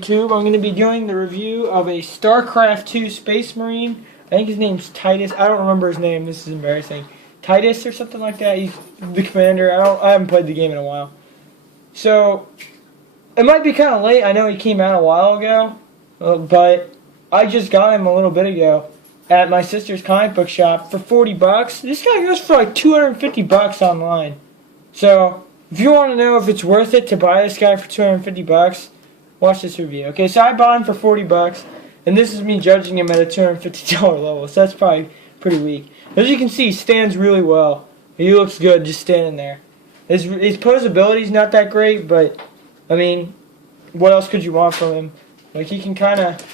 YouTube, I'm going to be doing the review of a Starcraft 2 Space Marine. I think his name's Titus. I don't remember his name. This is embarrassing. Titus or something like that. He's the commander. I haven't played the game in a while. So, it might be kind of late. I know he came out a while ago. But I just got him a little bit ago at my sister's comic book shop for 40 bucks. This guy goes for like 250 bucks online. So, if you want to know if it's worth it to buy this guy for 250 bucks, watch this review. Okay, so I bought him for 40 bucks, and this is me judging him at a $250 level, so that's probably pretty weak. As you can see, he stands really well. He looks good just standing there. His posability is not that great, but, I mean, what else could you want from him? Like, he can kind of...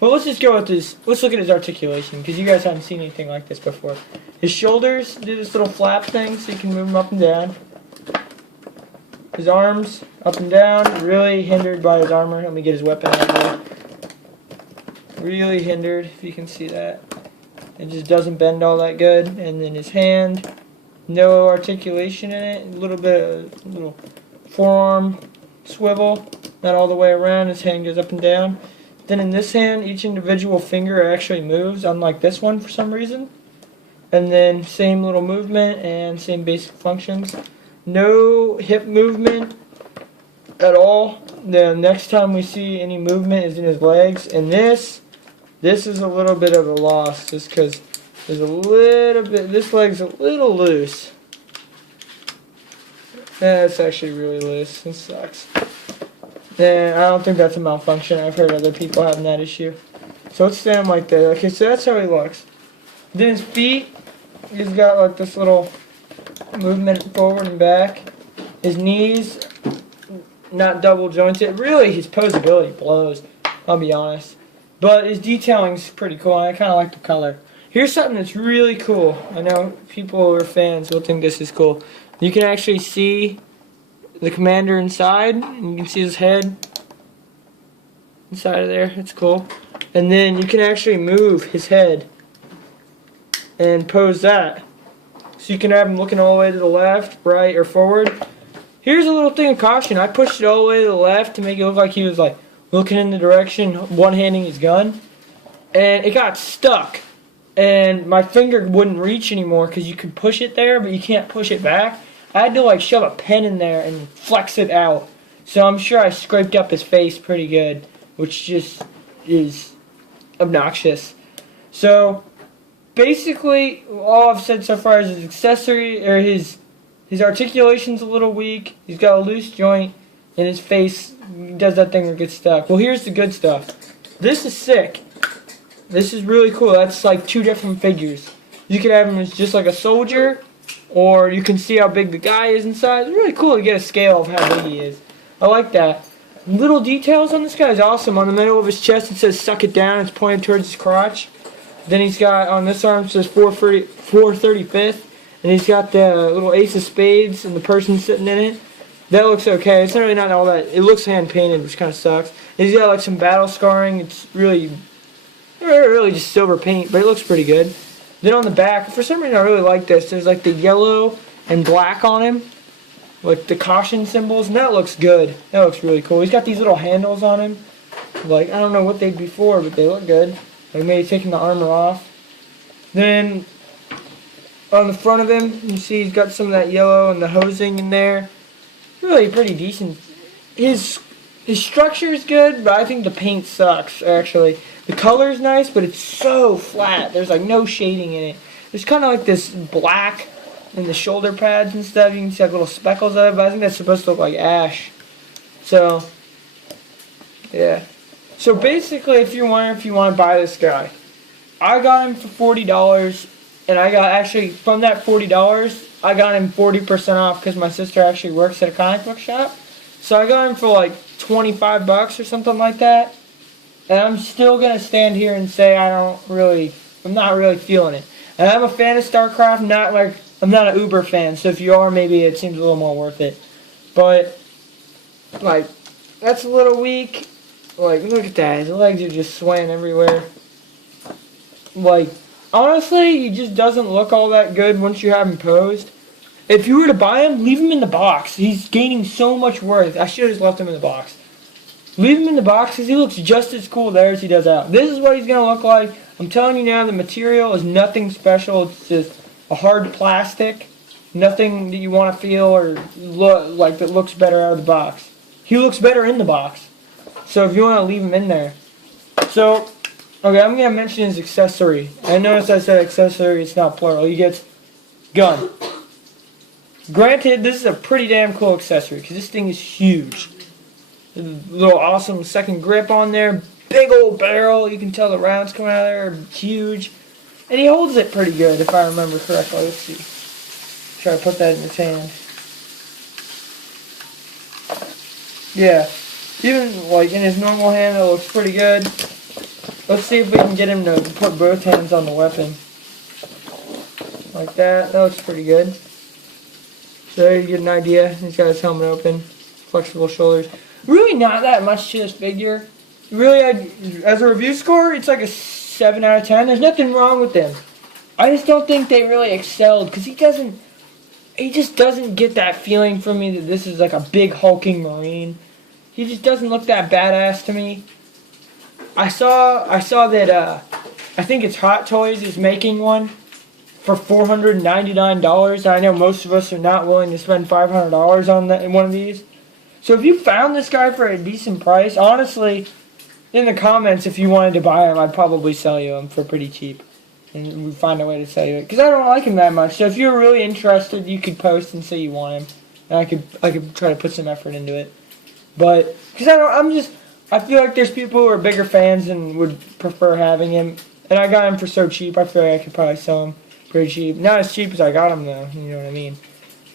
Well, let's just go with this. Let's look at his articulation, because you guys haven't seen anything like this before. His shoulders do this little flap thing, so you can move them up and down. His arms, up and down, really hindered by his armor. Let me get his weapon out there. Really hindered, if you can see that. It just doesn't bend all that good. And then his hand, no articulation in it. A little bit of little forearm swivel, not all the way around. His hand goes up and down. Then in this hand, each individual finger actually moves, unlike this one for some reason. And then same little movement and same basic functions. No hip movement at all. The next time we see any movement is in his legs. And this is a little bit of a loss just because there's a little bit, this leg's a little loose. That's actually really loose. This sucks. And I don't think that's a malfunction. I've heard other people having that issue. So let's stand him like that. Okay, so that's how he looks. Then his feet, he's got like this little movement forward and back. His knees, not double jointed. Really, his posability blows, I'll be honest. But his detailing's pretty cool, and I kind of like the color. Here's something that's really cool. I know people who are fans will think this is cool. You can actually see the commander inside, and you can see his head inside of there. It's cool. And then you can actually move his head and pose that. So you can have him looking all the way to the left, right, or forward. Here's a little thing of caution. I pushed it all the way to the left to make it look like he was like looking in the direction, one-handing his gun. And it got stuck. And my finger wouldn't reach anymore because you could push it there, but you can't push it back. I had to like shove a pen in there and flex it out. So I'm sure I scraped up his face pretty good, which just is obnoxious. So basically, all I've said so far is his accessory, or his articulation's a little weak. He's got a loose joint, and his face does that thing that gets stuck. Well, here's the good stuff. This is sick. This is really cool. That's like two different figures. You could have him as just like a soldier, or you can see how big the guy is inside. It's really cool to get a scale of how big he is. I like that. Little details on this guy is awesome. On the middle of his chest it says "suck it down." It's pointed towards his crotch. Then he's got, on this arm, it says 435th, and he's got the little ace of spades and the person sitting in it. That looks okay. It's really not all that. It looks hand-painted, which kind of sucks. And he's got like some battle scarring. It's really just silver paint, but it looks pretty good. Then on the back, for some reason I really like this. There's like the yellow and black on him, like the caution symbols, and that looks good. That looks really cool. He's got these little handles on him. Like, I don't know what they'd be for, but they look good. Like maybe taking the armor off. Then on the front of him, you see he's got some of that yellow and the hosing in there. Really pretty decent. His structure is good, but I think the paint sucks, actually. The color is nice, but it's so flat. There's like no shading in it. There's kind of like this black in the shoulder pads and stuff. You can see like little speckles of it, but I think that's supposed to look like ash. So, yeah. So basically, if you want to buy this guy, I got him for $40, and I got, actually, from that $40, I got him 40% off because my sister actually works at a comic book shop. So I got him for like 25 bucks or something like that. And I'm still going to stand here and say I'm not really feeling it. And I'm a fan of Starcraft, I'm not an Uber fan, so if you are, maybe it seems a little more worth it. But, like, that's a little weak. Like, look at that. His legs are just swaying everywhere. Like, honestly, he just doesn't look all that good once you have him posed. If you were to buy him, leave him in the box. He's gaining so much worth. I should have just left him in the box. Leave him in the box because he looks just as cool there as he does out. This is what he's going to look like. I'm telling you now, the material is nothing special. It's just a hard plastic. Nothing that you want to feel or look like that looks better out of the box. He looks better in the box. So if you want to leave him in there. So, okay, I'm going to mention his accessory. I noticed I said accessory, it's not plural. He gets gun. Granted, this is a pretty damn cool accessory because this thing is huge. Little awesome second grip on there. Big old barrel. You can tell the rounds coming out of there are huge. And he holds it pretty good if I remember correctly. Let's see. Try to put that in his hand. Yeah. Even like in his normal hand it looks pretty good. Let's see if we can get him to put both hands on the weapon. Like that. That looks pretty good. So there you get an idea. He's got his helmet open. Flexible shoulders. Really not that much to this figure. Really, as a review score, it's like a 7 out of 10. There's nothing wrong with them. I just don't think they really excelled because he just doesn't get that feeling from me that this is like a big hulking Marine. He just doesn't look that badass to me. I saw that I think it's Hot Toys is making one for $499. I know most of us are not willing to spend $500 on one of these. So if you found this guy for a decent price, honestly, in the comments, if you wanted to buy him, I'd probably sell you him for pretty cheap. And we'd find a way to sell you it. Because I don't like him that much. So if you're really interested, you could post and say you want him. And I could try to put some effort into it. But, because I feel like there's people who are bigger fans and would prefer having him. And I got him for so cheap, I feel like I could probably sell him pretty cheap. Not as cheap as I got him, though. You know what I mean?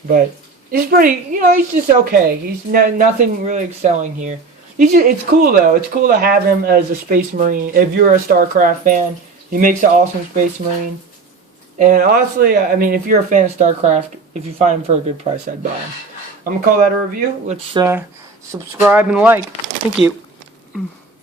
But he's pretty, he's just okay. He's nothing really excelling here. It's cool, though. It's cool to have him as a Space Marine. If you're a Starcraft fan, he makes an awesome Space Marine. And honestly, I mean, if you're a fan of Starcraft, if you find him for a good price, I'd buy him. I'm going to call that a review. Let's subscribe and like. Thank you.